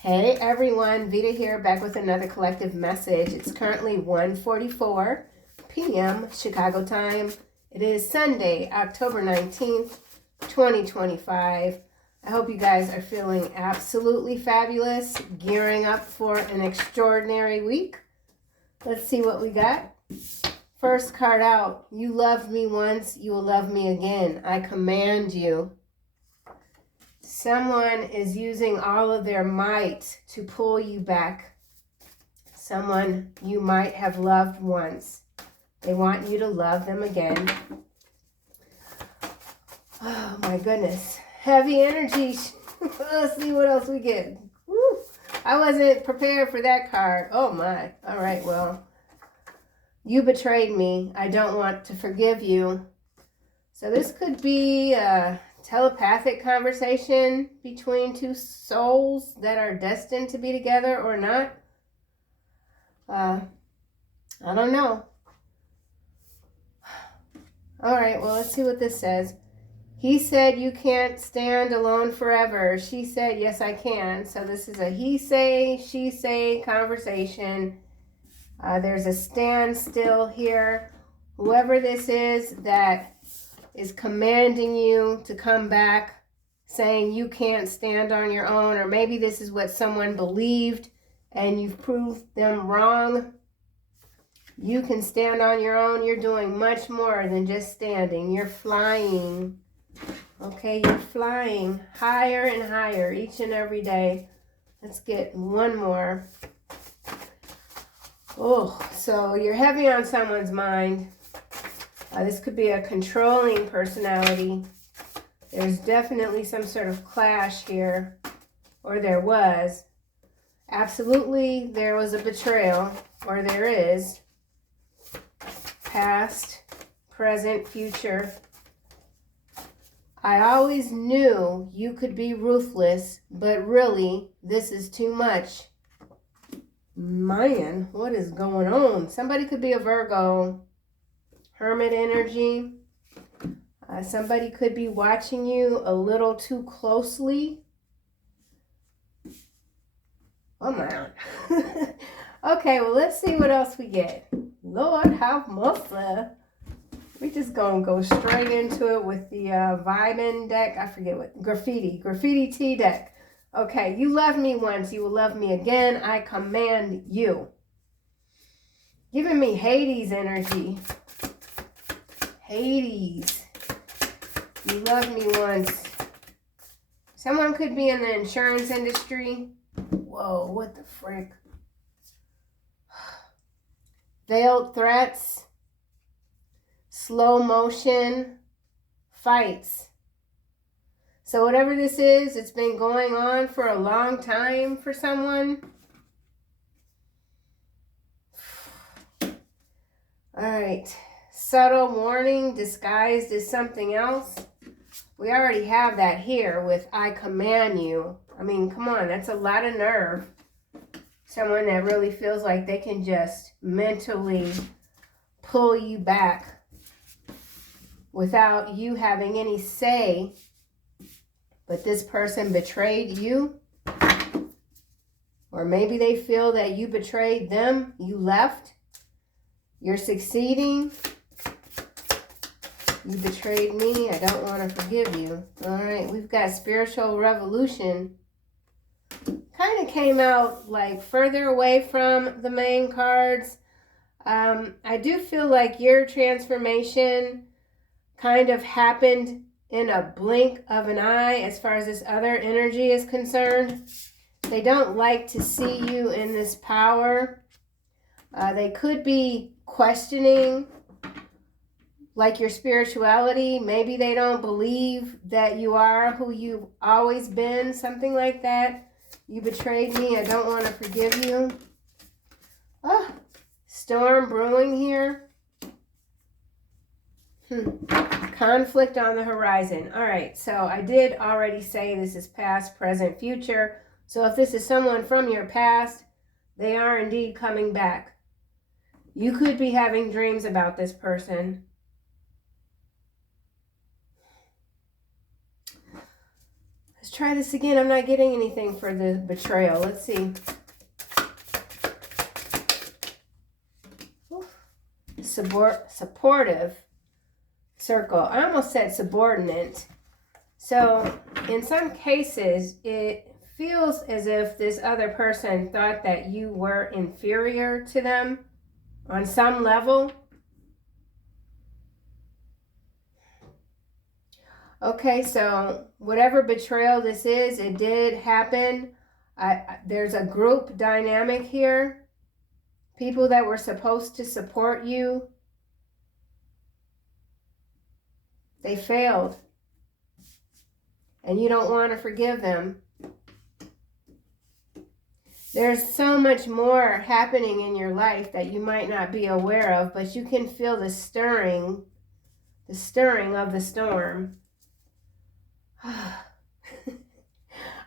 Hey everyone, Veda here, back with another collective message. It's currently 1:44 p.m. Chicago time. It is Sunday, October 19th, 2025. I hope you guys are feeling absolutely fabulous, gearing up for an extraordinary week. Let's see what we got. First card out, you loved me once, you will love me again. I command you. Someone is using all of their might to pull you back. Someone you might have loved once. They want you to love them again. Oh my goodness. Heavy energy. Let's see what else we get. Woo. I wasn't prepared for that card. Oh my. All right, well. You betrayed me. I don't want to forgive you. So this could be telepathic conversation between two souls that are destined to be together or not. I don't know. All right, well, let's see what this says. He said you can't stand alone forever. She said, yes, I can. So this is a he say, she say conversation. There's a standstill here. Whoever this is that is commanding you to come back, saying you can't stand on your own, or maybe this is what someone believed and you've proved them wrong. You can stand on your own. You're doing much more than just standing. You're flying. Okay, you're flying higher and higher each and every day. Let's get one more. Oh, so you're heavy on someone's mind. This could be a controlling personality. There's definitely some sort of clash here, or there was. Absolutely, there was a betrayal, or there is. Past, present, future. I always knew you could be ruthless, but really, this is too much. Man, what is going on? Somebody could be a Virgo. Hermit energy. Somebody could be watching you a little too closely. Oh my. Okay, well, let's see what else we get. Lord have mercy. We just gonna go straight into it with the Vibin deck. I forget what. Graffiti T deck. Okay, you loved me once. You will love me again. I command you. Giving me Hades energy. Hades. You loved me once. Someone could be in the insurance industry. Whoa, what the frick? Veiled threats. Slow motion. Fights. So whatever this is, it's been going on for a long time for someone. All right. Subtle warning disguised as something else. We already have that here with I command you. I mean, come on, that's a lot of nerve. Someone that really feels like they can just mentally pull you back without you having any say. But this person betrayed you. Or maybe they feel that you betrayed them. You left. You're succeeding. You betrayed me. I don't want to forgive you. All right, we've got spiritual revolution. Kind of came out like further away from the main cards. I do feel like your transformation kind of happened in a blink of an eye as far as this other energy is concerned. They don't like to see you in this power. They could be questioning like your spirituality. Maybe they don't believe that you are who you've always been, something like that. You betrayed me. I don't want to forgive you. Oh, storm brewing here. Conflict on the horizon. All right, so I did already say this is past, present, future. So if this is someone from your past, they are indeed coming back. You could be having dreams about this person. Let's try this again. I'm not getting anything for the betrayal. Let's see. Supportive circle. I almost said subordinate. So in some cases, it feels as if this other person thought that you were inferior to them on some level. Okay, so whatever betrayal this is, it did happen. There's a group dynamic here. People that were supposed to support you, they failed. And you don't want to forgive them. There's so much more happening in your life that you might not be aware of, but you can feel the stirring of the storm.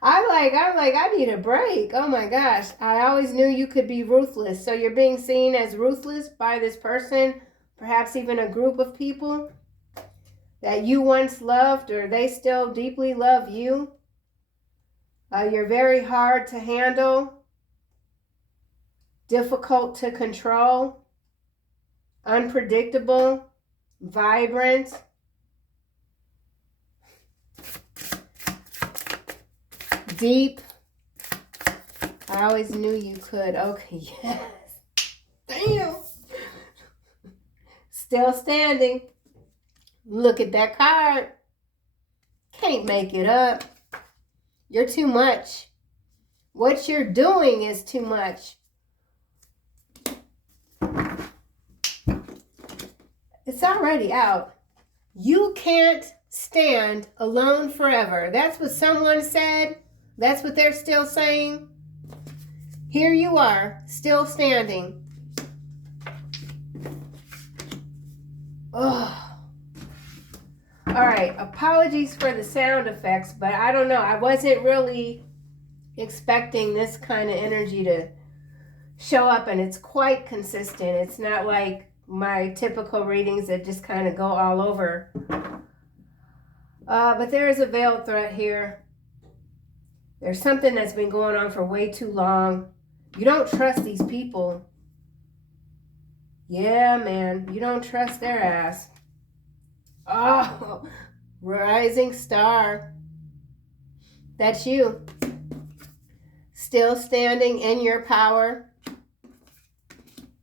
I'm like, I need a break. Oh my gosh. I always knew you could be ruthless. So you're being seen as ruthless by this person, perhaps even a group of people that you once loved, or they still deeply love you. You're very hard to handle, difficult to control, unpredictable, vibrant. Deep. I always knew you could. Okay, yes. Damn. Still standing. Look at that card. Can't make it up. You're too much. What you're doing is too much. It's already out. You can't stand alone forever. That's what someone said. That's what they're still saying. Here you are, still standing. Oh. All right, apologies for the sound effects, but I don't know. I wasn't really expecting this kind of energy to show up, and it's quite consistent. It's not like my typical readings that just kind of go all over. But there is a veiled threat here. There's something that's been going on for way too long. You don't trust these people. Yeah, man. You don't trust their ass. Oh, rising star. That's you. Still standing in your power.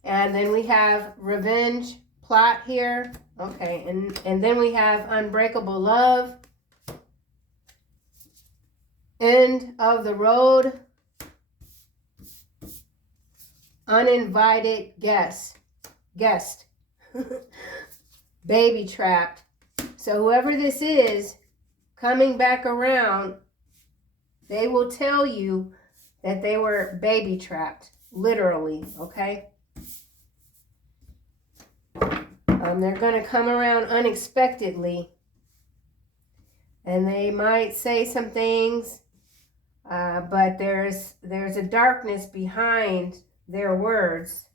And then we have revenge plot here. Okay, and then we have unbreakable love. End of the road. Uninvited guest. Baby trapped. So whoever this is coming back around, they will tell you that they were baby trapped. Literally, okay? They're going to come around unexpectedly. And they might say some things. But there's a darkness behind their words.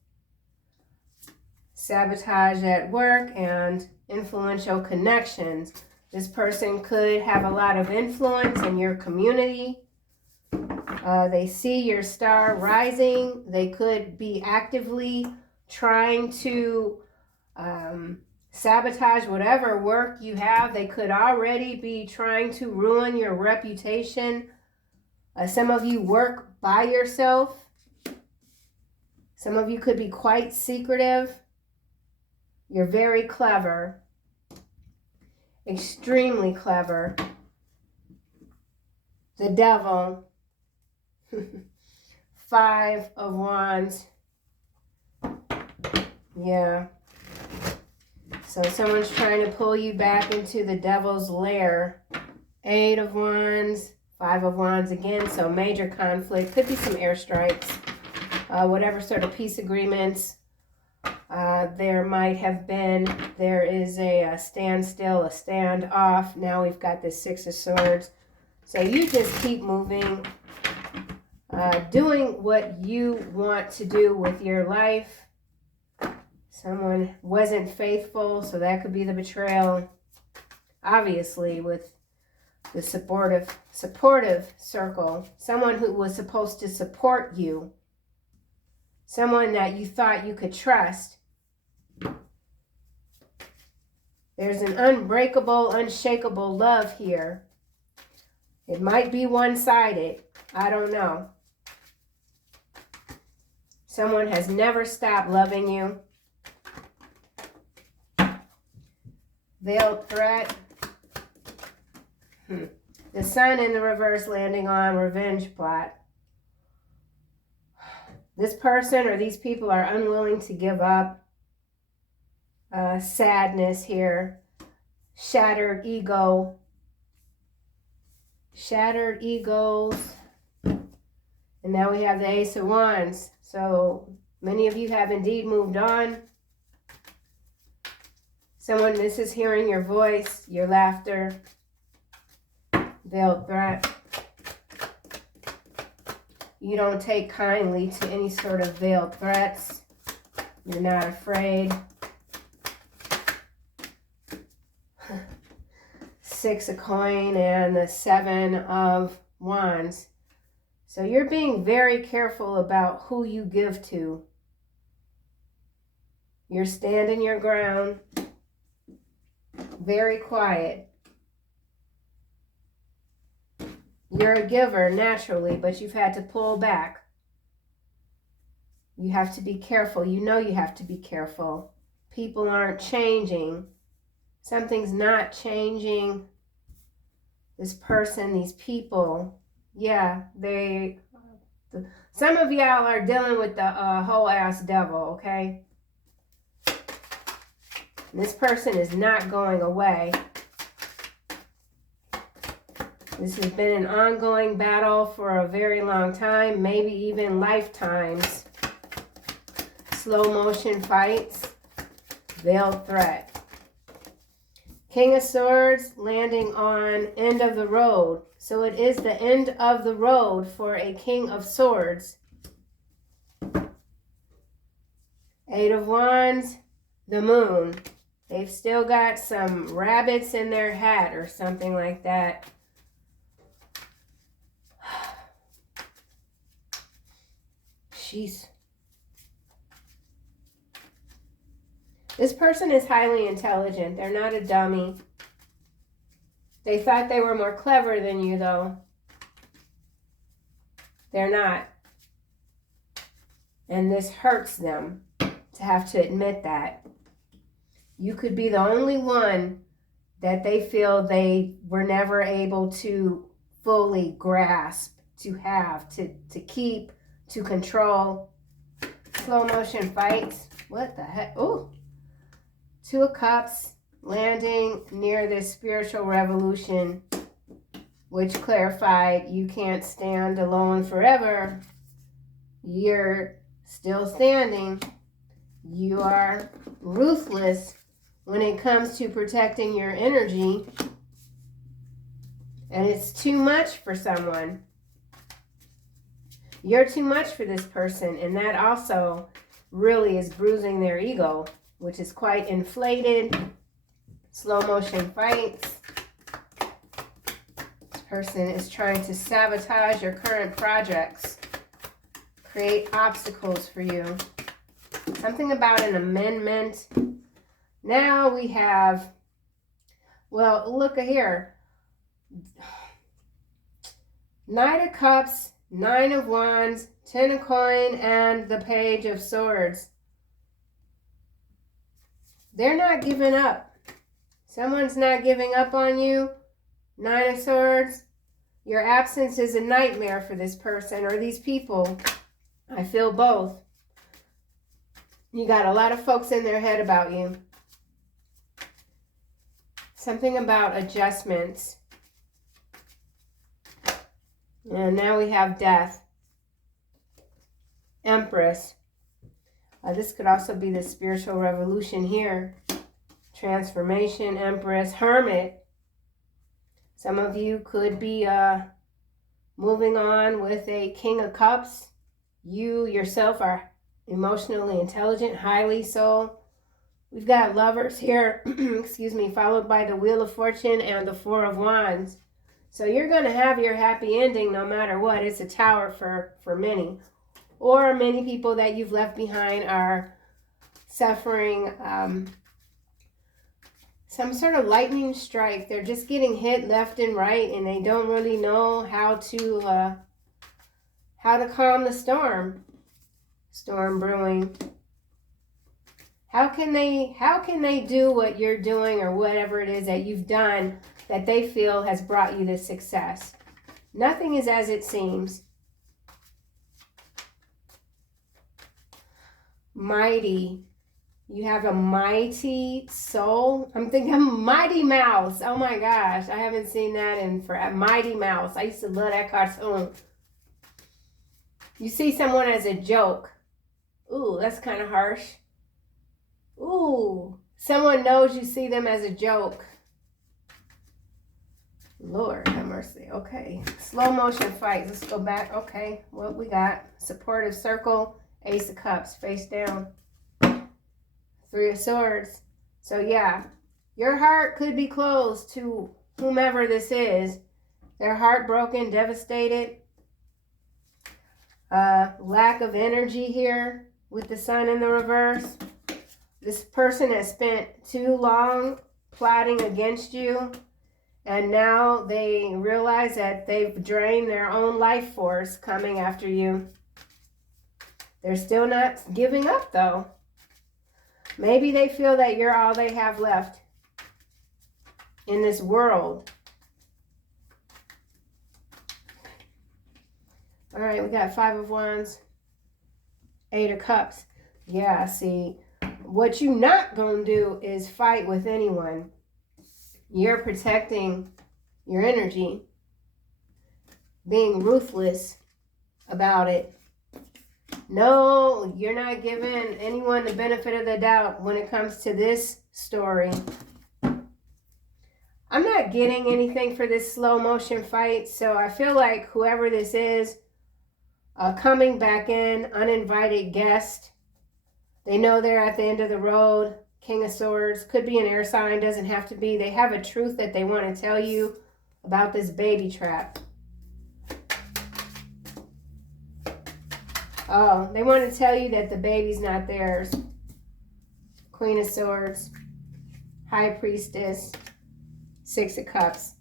Sabotage at work and influential connections. This person could have a lot of influence in your community. They see your star rising. They could be actively trying to sabotage whatever work you have. They could already be trying to ruin your reputation. Some of you work by yourself. Some of you could be quite secretive. You're very clever. Extremely clever. The devil. 5 of Wands. Yeah. So someone's trying to pull you back into the devil's lair. 8 of Wands. 5 of Wands again, so major conflict. Could be some airstrikes. Whatever sort of peace agreements there might have been. There is a standstill, a standoff. Now we've got this 6 of Swords. So you just keep moving. Doing what you want to do with your life. Someone wasn't faithful, so that could be the betrayal. Obviously, with the supportive circle, someone who was supposed to support you, someone that you thought you could trust. There's an unbreakable, unshakable love here. It might be one-sided. I don't know. Someone has never stopped loving you. Veiled threat. The sun in the reverse landing on revenge plot. This person or these people are unwilling to give up. Sadness here. Shattered ego. Shattered egos. And now we have the Ace of Wands. So many of you have indeed moved on. Someone misses hearing your voice, your laughter. Veiled threat. You don't take kindly to any sort of veiled threats. You're not afraid. Six of coin and the Seven of Wands. So you're being very careful about who you give to. You're standing your ground. Very quiet. You're a giver naturally, but you've had to pull back. You have to be careful. You know you have to be careful. People aren't changing. Something's not changing. This person, these people, yeah, some of y'all are dealing with the whole ass devil, okay? This person is not going away. This has been an ongoing battle for a very long time, maybe even lifetimes. Slow motion fights, veiled threat. King of Swords landing on end of the road. So it is the end of the road for a King of Swords. Eight of Wands, the Moon. They've still got some rabbits in their hat or something like that. Jeez. This person is highly intelligent. They're not a dummy. They thought they were more clever than you, though. They're not. And this hurts them to have to admit that. You could be the only one that they feel they were never able to fully grasp, to have, to keep, to control. Slow motion fights. What the heck? Oh. Two of Cups landing near this spiritual revolution, which clarified you can't stand alone forever. You're still standing. You are ruthless when it comes to protecting your energy. And it's too much for someone. You're too much for this person, and that also really is bruising their ego, which is quite inflated. Slow motion fights. This person is trying to sabotage your current projects, create obstacles for you. Something about an amendment. Now we have, well, look here. Knight of Cups, Nine of Wands, Ten of Coin, and the Page of Swords. They're not giving up. Someone's not giving up on you. Nine of Swords. Your absence is a nightmare for this person or these people. I feel both. You got a lot of folks in their head about you. Something about adjustments. And now we have Death. Empress. This could also be the spiritual revolution here. Transformation, Empress, Hermit. Some of you could be moving on with a King of Cups. You yourself are emotionally intelligent, highly so. We've got Lovers here, excuse me, followed by the Wheel of Fortune and the Four of Wands. So you're going to have your happy ending no matter what. It's a tower for many. Or many people that you've left behind are suffering some sort of lightning strike. They're just getting hit left and right, and they don't really know how to calm the storm. Storm brewing. How can they do what you're doing or whatever it is that you've done that they feel has brought you this success? Nothing is as it seems. Mighty. You have a mighty soul. I'm thinking Mighty Mouse. Oh my gosh. I haven't seen that in forever. Mighty Mouse. I used to love that cartoon. You see someone as a joke. Ooh, that's kind of harsh. Ooh, someone knows you see them as a joke. Lord have mercy. Okay. Slow motion fight. Let's go back. Okay. What we got? Supportive circle. Ace of Cups. Face down. Three of Swords. So yeah, your heart could be closed to whomever this is. They're heartbroken, devastated. Lack of energy here with the Sun in the reverse. This person has spent too long plotting against you, and now they realize that they've drained their own life force coming after you. They're still not giving up though. Maybe they feel that you're all they have left in this world. All right, we got Five of Wands, Eight of Cups. Yeah, see, what you're not going to do is fight with anyone. You're protecting your energy, being ruthless about it. No, you're not giving anyone the benefit of the doubt when it comes to this story. I'm not getting anything for this slow motion fight, so I feel like whoever this is, coming back in, uninvited guest. They know they're at the end of the road. King of Swords. Could be an air sign, doesn't have to be. They have a truth that they want to tell you about this baby trap. Oh, they want to tell you that the baby's not theirs. Queen of Swords, High Priestess, Six of Cups.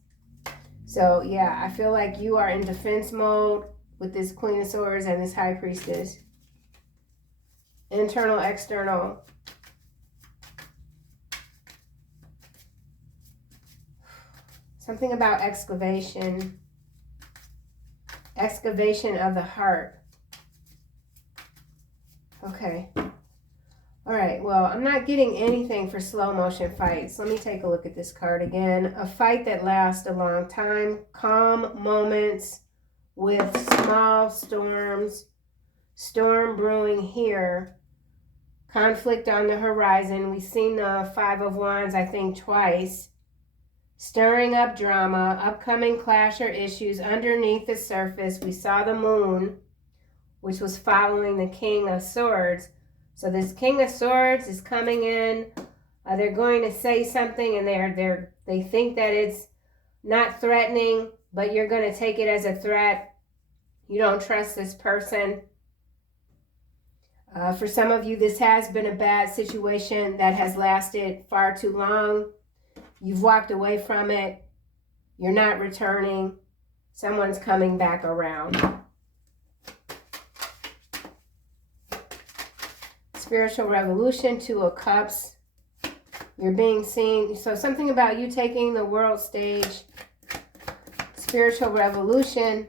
So, yeah, I feel like you are in defense mode with this Queen of Swords and this High Priestess. Internal, external. Something about excavation. Excavation of the heart. Okay. All right. Well, I'm not getting anything for slow motion fights. Let me take a look at this card again. A fight that lasts a long time. Calm moments with small storms. Storm brewing here. Conflict on the horizon. We've seen the Five of Wands, I think, twice. Stirring up drama. Upcoming clash or issues underneath the surface. We saw the moon, which was following the King of Swords. So this King of Swords is coming in. They're going to say something, and they think that it's not threatening, but you're going to take it as a threat. You don't trust this person. For some of you, this has been a bad situation that has lasted far too long. You've walked away from it. You're not returning. Someone's coming back around. Spiritual revolution, Two of Cups. You're being seen. So something about you taking the world stage. Spiritual revolution.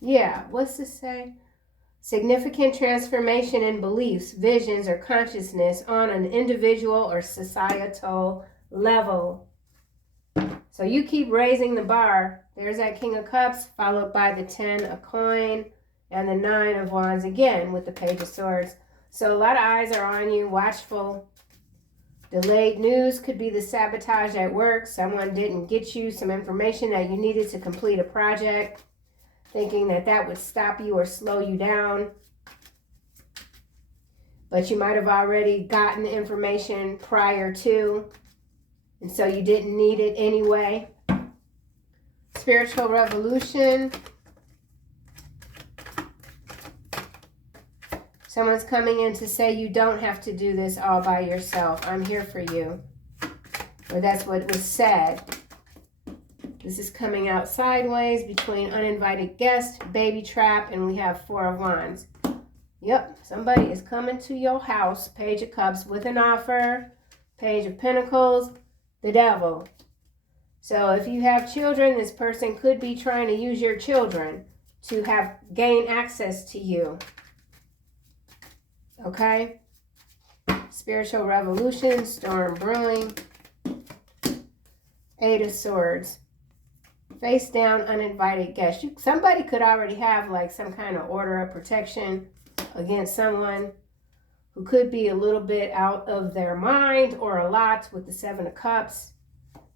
Yeah, what's this say? Significant transformation in beliefs, visions, or consciousness on an individual or societal level. So you keep raising the bar. There's that King of Cups, followed by the 10 of coin and the 9 of Wands again with the Page of Swords. So a lot of eyes are on you, watchful. Delayed news could be the sabotage at work. Someone didn't get you some information that you needed to complete a project, thinking that that would stop you or slow you down. But you might have already gotten the information prior to. and so you didn't need it anyway. Spiritual revolution. Someone's coming in to say you don't have to do this all by yourself. I'm here for you. Or that's what was said. This is coming out sideways between uninvited guest, baby trap, and we have Four of Wands. Yep, somebody is coming to your house. Page of Cups with an offer. Page of Pentacles, the Devil. So if you have children, this person could be trying to use your children to gain access to you. Okay? Spiritual revolution, storm brewing. Eight of Swords. Face down, uninvited guest. Somebody could already have like some kind of order of protection against someone who could be a little bit out of their mind or a lot with the Seven of Cups.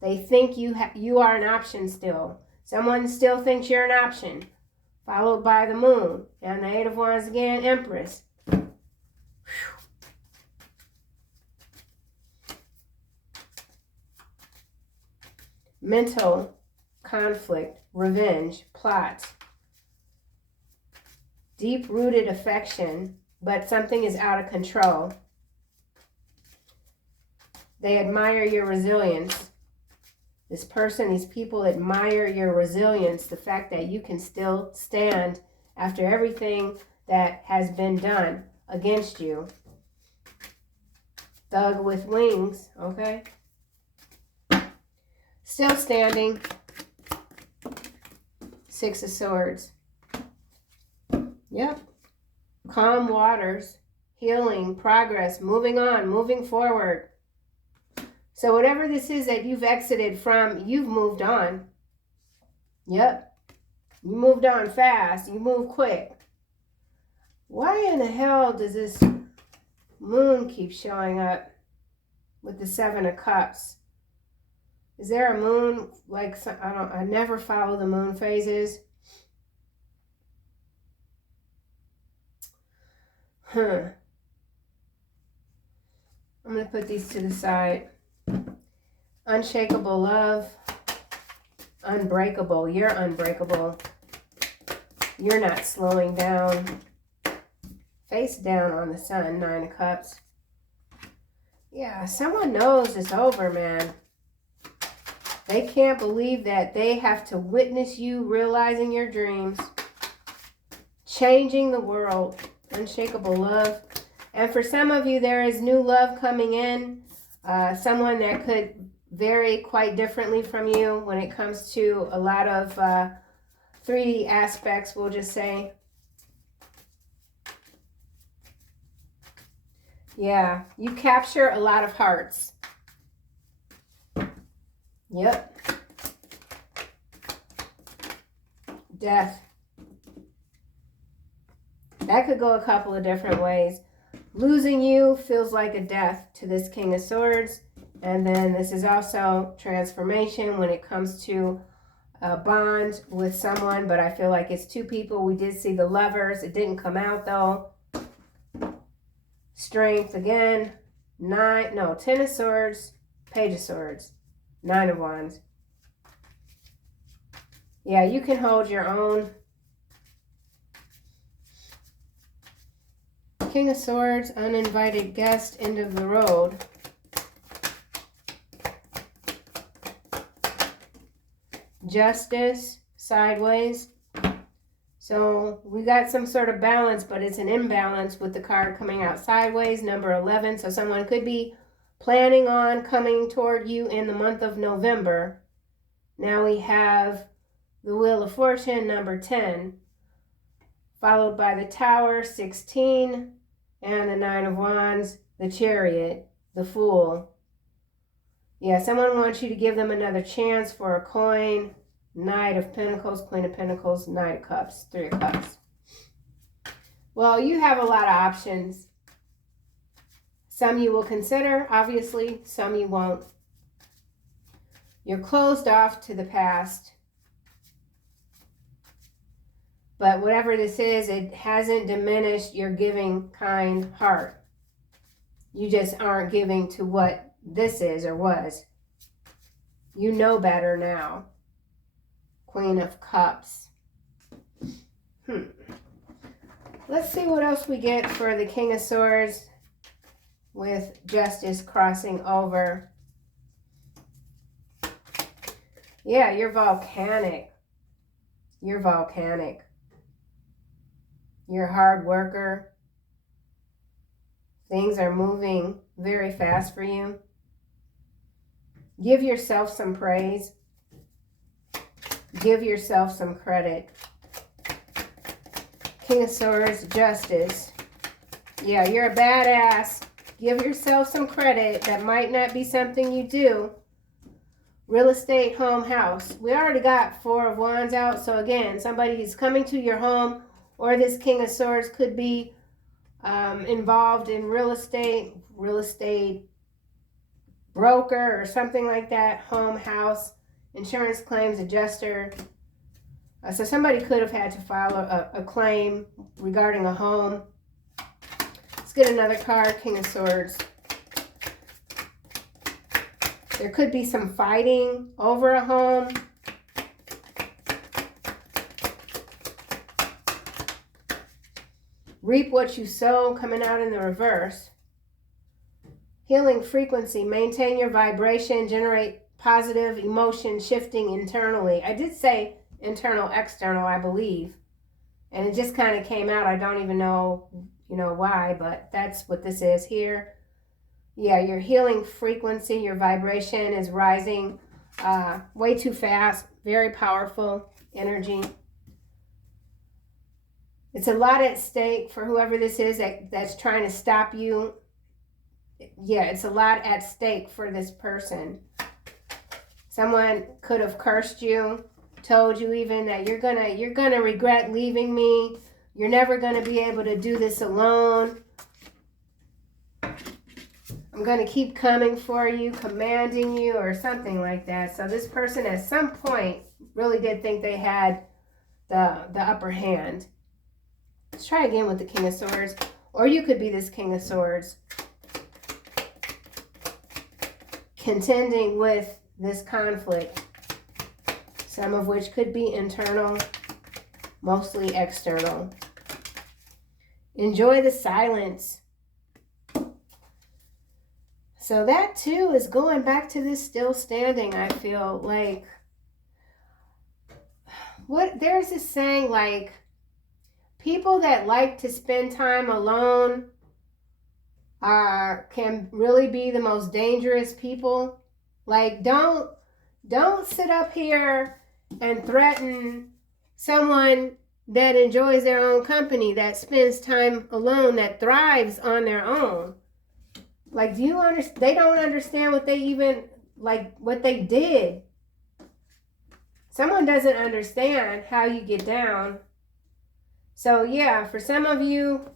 They think you are an option still. Someone still thinks you're an option. Followed by the Moon. And the Eight of Wands again, Empress. Mental conflict, revenge, plot. Deep-rooted affection, but something is out of control. They admire your resilience. This person, these people admire your resilience, the fact that you can still stand after everything that has been done against you. Thug with wings, okay? Still standing. Six of Swords. Yep. Calm waters, healing, progress, moving on, moving forward. So whatever this is that you've exited from, you've moved on. Yep. You moved on fast. You move quick. Why in the hell does this Moon keep showing up with the Seven of Cups? Is there a moon? Like, I never follow the moon phases. I'm going to put these to the side. Unshakable love. Unbreakable. You're unbreakable. You're not slowing down. Face down on the Sun. Nine of Cups. Yeah, someone knows it's over, man. They can't believe that they have to witness you realizing your dreams, changing the world. Unshakable love. And for some of you, there is new love coming in. Someone that could vary quite differently from you when it comes to a lot of 3D aspects, we'll just say. Yeah, you capture a lot of hearts. Yep. Death. That could go a couple of different ways. Losing you feels like a death to this King of Swords. And then this is also transformation when it comes to a bond with someone. But I feel like it's two people. We did see the Lovers. It didn't come out though. Strength again. 10 of Swords. Page of Swords. 9 of Wands. Yeah, you can hold your own. King of Swords, uninvited guest, end of the road. Justice, sideways. So we got some sort of balance, but it's an imbalance with the card coming out sideways, number 11. So someone could be planning on coming toward you in the month of November. Now we have the Wheel of Fortune, number 10, followed by the Tower, 16, and the 9 of Wands, the Chariot, the Fool. Yeah, someone wants you to give them another chance for a coin. Knight of Pentacles, Queen of Pentacles, Knight of Cups, 3 of Cups. Well, you have a lot of options. Some you will consider, obviously. Some you won't. You're closed off to the past. But whatever this is, it hasn't diminished your giving, kind heart. You just aren't giving to what this is or was. You know better now. Queen of Cups. Let's see what else we get for the King of Swords with Justice crossing over. Yeah, you're volcanic. You're volcanic. You're a hard worker. Things are moving very fast for you. Give yourself some praise. Give yourself some credit. King of Swords, Justice. Yeah, you're a badass. Give yourself some credit. That might not be something you do. Real estate, home, house. We already got Four of Wands out. So again, somebody is coming to your home, or this King of Swords could be involved in real estate broker or something like that. Home, house, insurance claims adjuster. So somebody could have had to file a claim regarding a home. Let's get another card, King of Swords. There could be some fighting over a home. Reap what you sow, coming out in the reverse. Healing frequency. Maintain your vibration. Generate positive emotion shifting internally. I did say internal, external, I believe. And it just kind of came out. I don't even know, why, but that's what this is here. Yeah, your healing frequency, your vibration is rising way too fast. Very powerful energy. It's a lot at stake for whoever this is that's trying to stop you. Yeah, it's a lot at stake for this person. Someone could have cursed you, told you even that you're gonna regret leaving me. You're never gonna be able to do this alone. I'm gonna keep coming for you, commanding you, or something like that. So this person at some point really did think they had the upper hand. Let's try again with the King of Swords. Or you could be this King of Swords contending with this conflict, some of which could be internal, mostly external. Enjoy the silence. So that too is going back to this still standing. I feel like there's this saying, like, people that like to spend time alone can really be the most dangerous people. Like, don't sit up here and threaten someone that enjoys their own company, that spends time alone, that thrives on their own. Like, do you understand? They don't understand what they did. Someone doesn't understand how you get down. So yeah, for some of you,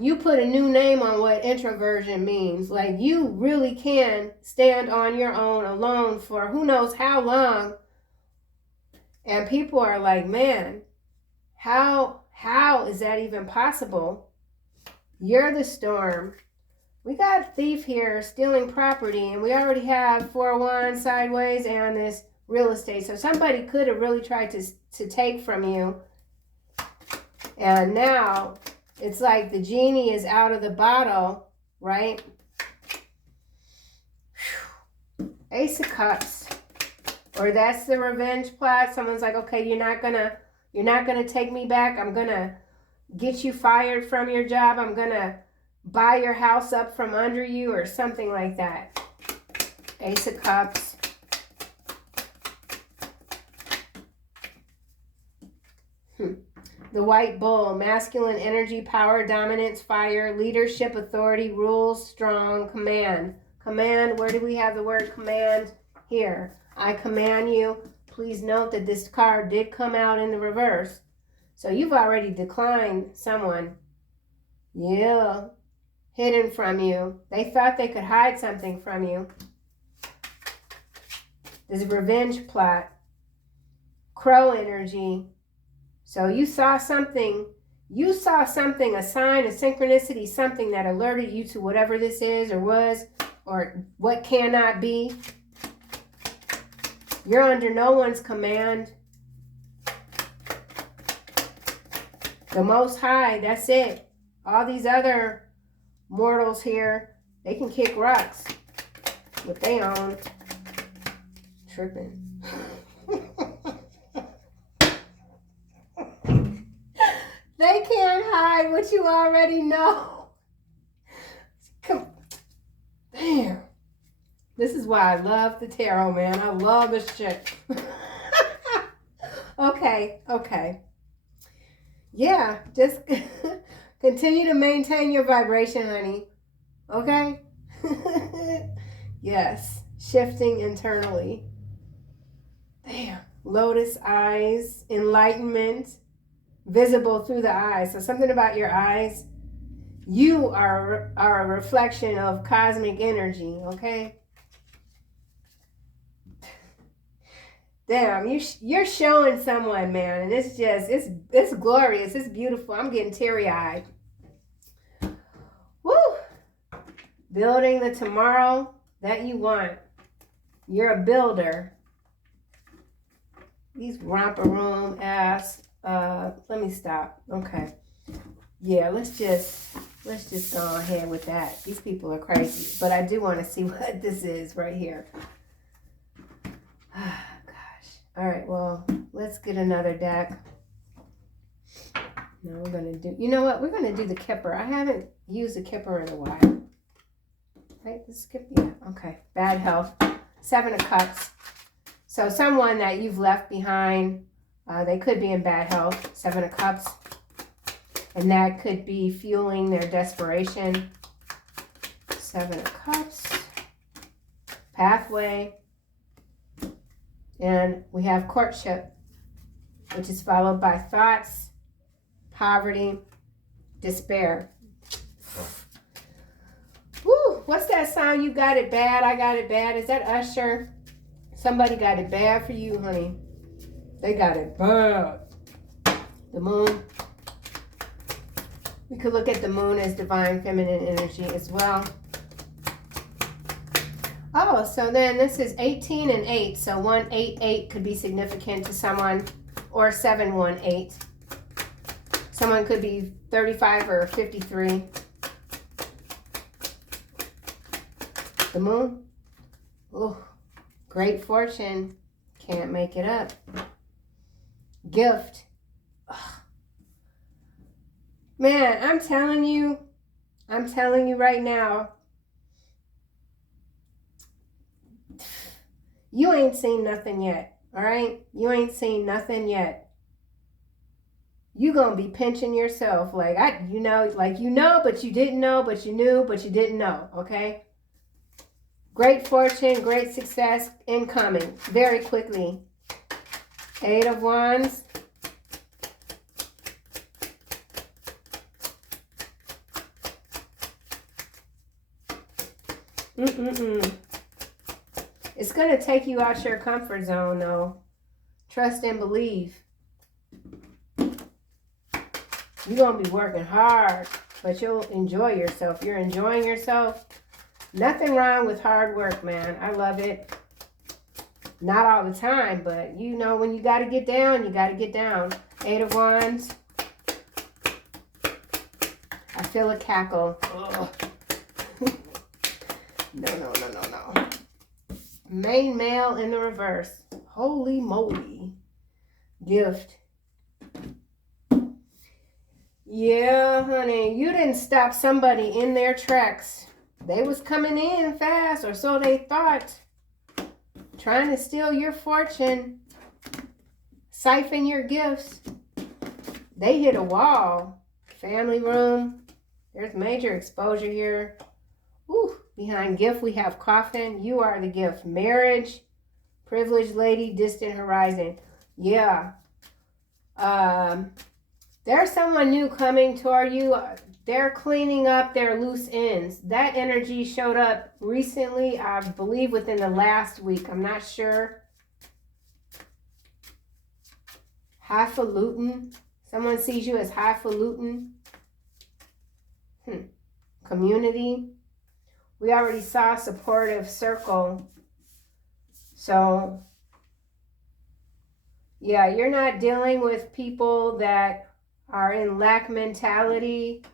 you put a new name on what introversion means. Like, you really can stand on your own alone for who knows how long. And people are like, man, how is that even possible? You're the storm. We got a thief here stealing property, and we already have 4 of Wands sideways and this real estate. So somebody could have really tried to take from you. And now it's like the genie is out of the bottle, right? Ace of Cups. Or that's the revenge plot. Someone's like, okay, you're not gonna take me back. I'm gonna get you fired from your job. I'm gonna buy your house up from under you, or something like that. Ace of Cups. The White Bull. Masculine energy, power, dominance, fire, leadership, authority, rules, strong, command. Command, where do we have the word command? Here. I command you. Please note that this card did come out in the reverse. So you've already declined someone. Yeah. Hidden from you. They thought they could hide something from you. This revenge plot. Crow energy. So you saw something, a sign, a synchronicity, something that alerted you to whatever this is or was, or what cannot be. You're under no one's command. The Most High, that's it. All these other mortals here, they can kick rocks. What they own. Tripping. They can't hide what you already know. Damn. This is why I love the tarot, man. I love this shit. Okay. Yeah, just continue to maintain your vibration, honey. Okay? Yes. Shifting internally. Damn. Lotus eyes. Enlightenment. Visible through the eyes. So something about your eyes. You are a reflection of cosmic energy, okay? Damn, you're showing someone, man, and it's just, it's glorious. It's beautiful. I'm getting teary-eyed. Woo! Building the tomorrow that you want. You're a builder. These romper room ass. Let me stop. Okay. Yeah, let's just go ahead with that. These people are crazy. But I do want to see what this is right here. Gosh. All right, well, let's get another deck. Now we're going to do, you know what? We're going to do the Kipper. I haven't used the Kipper in a while. Right? The skip, yeah, okay. Bad health. 7 of Cups. So someone that you've left behind, they could be in bad health. 7 of Cups. And that could be fueling their desperation. 7 of Cups. Pathway. And we have courtship, which is followed by thoughts, poverty, despair. Woo! What's that song? You got it bad, I got it bad. Is that Usher? Somebody got it bad for you, honey. They got it bad. The moon. We could look at the moon as divine feminine energy as well. Oh, so then this is 18 and 8. So 188 could be significant to someone, or 718. Someone could be 35 or 53. The moon. Oh, great fortune. Can't make it up. Gift. Ugh. Man, I'm telling you right now, you ain't seen nothing yet, all right? You ain't seen nothing yet. You gonna be pinching yourself like, but you didn't know, but you knew, but you didn't know, okay? Great fortune, great success incoming very quickly. 8 of Wands. It's going to take you out your comfort zone, though. Trust and believe. You're going to be working hard, but you'll enjoy yourself. You're enjoying yourself. Nothing wrong with hard work, man. I love it. Not all the time, but you know when you got to get down, you got to get down. 8 of Wands. I feel a cackle. Ugh. No. Main male in the reverse. Holy moly. Gift. Yeah, honey. You didn't stop somebody in their tracks. They was coming in fast, or so they thought. Trying to steal your fortune. Siphon your gifts. They hit a wall. Family room. There's major exposure here. Ooh. Behind gift, we have coffin. You are the gift. Marriage. Privileged lady. Distant horizon. Yeah. There's someone new coming toward you. They're cleaning up their loose ends. That energy showed up recently, I believe within the last week. I'm not sure. Highfalutin. Someone sees you as highfalutin. Community. We already saw supportive circle. So, yeah, you're not dealing with people that are in lack mentality,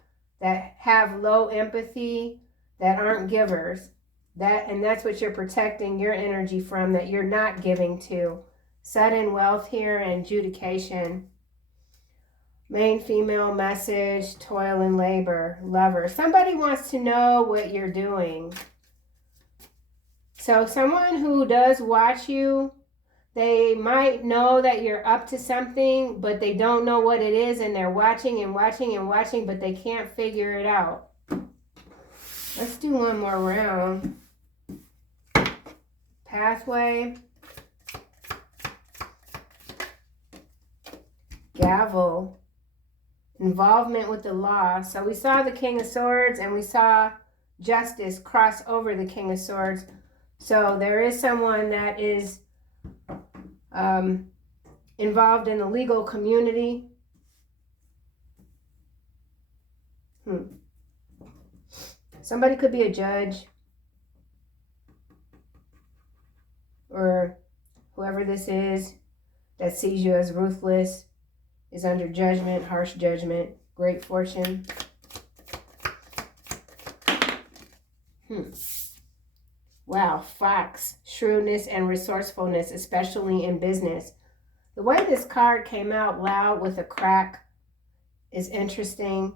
that have low empathy, that aren't givers. That's what you're protecting your energy from, that you're not giving to. Sudden wealth here and adjudication. Main female message, toil and labor, lover. Somebody wants to know what you're doing. So someone who does watch you, they might know that you're up to something, but they don't know what it is, and they're watching and watching and watching, but they can't figure it out. Let's do one more round. Pathway. Gavel. Involvement with the law. So we saw the King of Swords and we saw Justice cross over the King of Swords. So there is someone that is involved in the legal community. Somebody could be a judge, or whoever this is that sees you as ruthless is under judgment, harsh judgment, great fortune. Wow, fox, shrewdness and resourcefulness, especially in business. The way this card came out loud with a crack is interesting.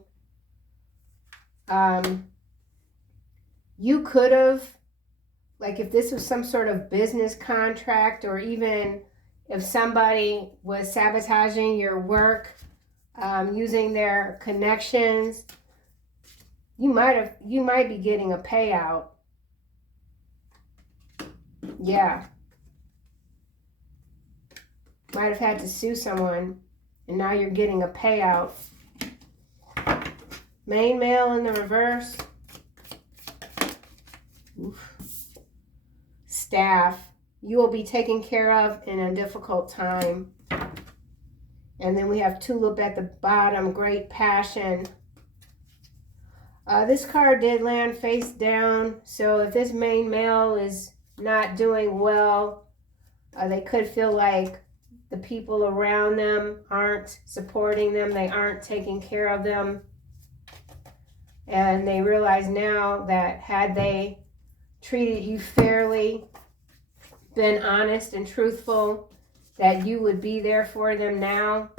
You could have, like if this was some sort of business contract, or even if somebody was sabotaging your work, using their connections, you might be getting a payout. Yeah. Might have had to sue someone, and now you're getting a payout. Main male in the reverse. Oof. Staff. You will be taken care of in a difficult time. And then we have tulip at the bottom, great passion. This card did land face down, so if this main male is not doing well, they could feel like the people around them aren't supporting them, they aren't taking care of them. And they realize now that had they treated you fairly, been honest and truthful, that you would be there for them now.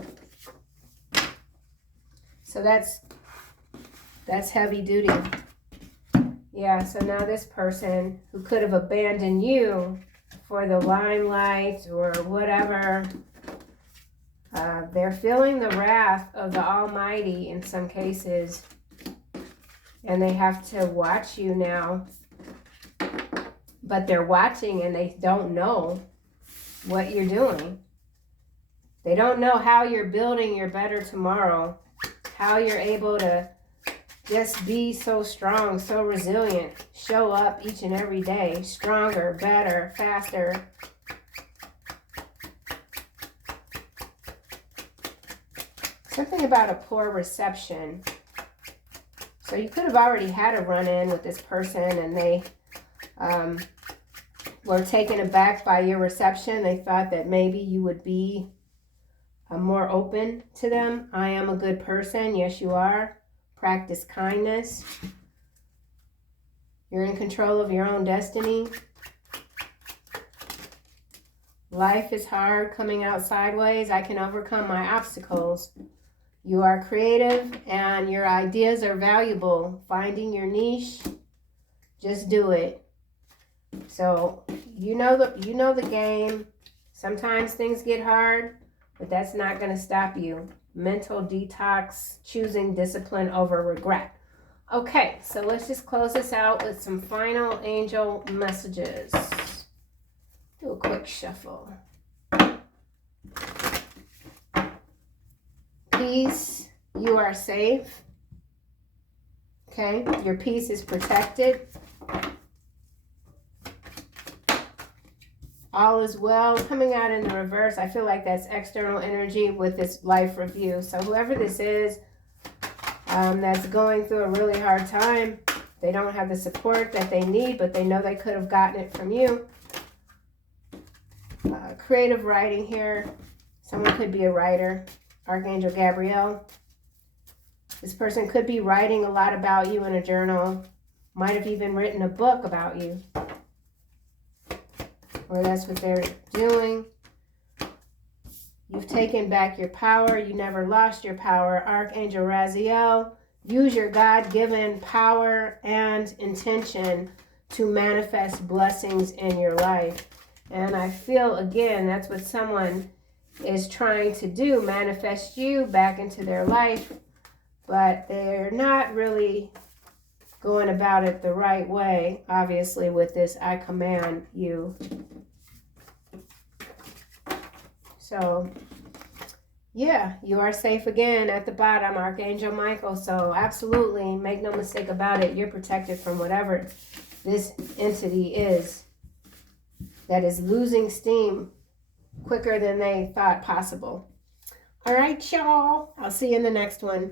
So that's heavy duty. Yeah, so now this person who could have abandoned you for the limelight or whatever, they're feeling the wrath of the Almighty in some cases, and they have to watch you now. But they're watching and they don't know what you're doing. They don't know how you're building your better tomorrow, how you're able to just be so strong, so resilient, show up each and every day, stronger, better, faster. Something about a poor reception. So you could have already had a run-in with this person, and they were taken aback by your reception. They thought that maybe you would be more open to them. I am a good person. Yes, you are. Practice kindness. You're in control of your own destiny. Life is hard, coming out sideways. I can overcome my obstacles. You are creative and your ideas are valuable. Finding your niche, just do it. So you know the game. Sometimes things get hard, but that's not going to stop you. Mental detox, choosing discipline over regret. Okay, so let's just close this out with some final angel messages. Do a quick shuffle. Peace, you are safe. Okay, your peace is protected. All is well. Coming out in the reverse, I feel like that's external energy with this life review. So whoever this is that's going through a really hard time, They don't have the support that they need, but they know they could have gotten it from you. Creative writing here. Someone could be a writer. Archangel Gabriel. This person could be writing a lot about you in a journal. Might have even written a book about you. Or that's what they're doing. You've taken back your power. You never lost your power. Archangel Raziel. Use your God-given power and intention to manifest blessings in your life. And I feel, again, that's what someone is trying to do, manifest you back into their life. But they're not really going about it the right way, obviously, with this I command you. So, yeah, you are safe again at the bottom, Archangel Michael. So absolutely, make no mistake about it. You're protected from whatever this entity is that is losing steam quicker than they thought possible. All right, y'all. I'll see you in the next one.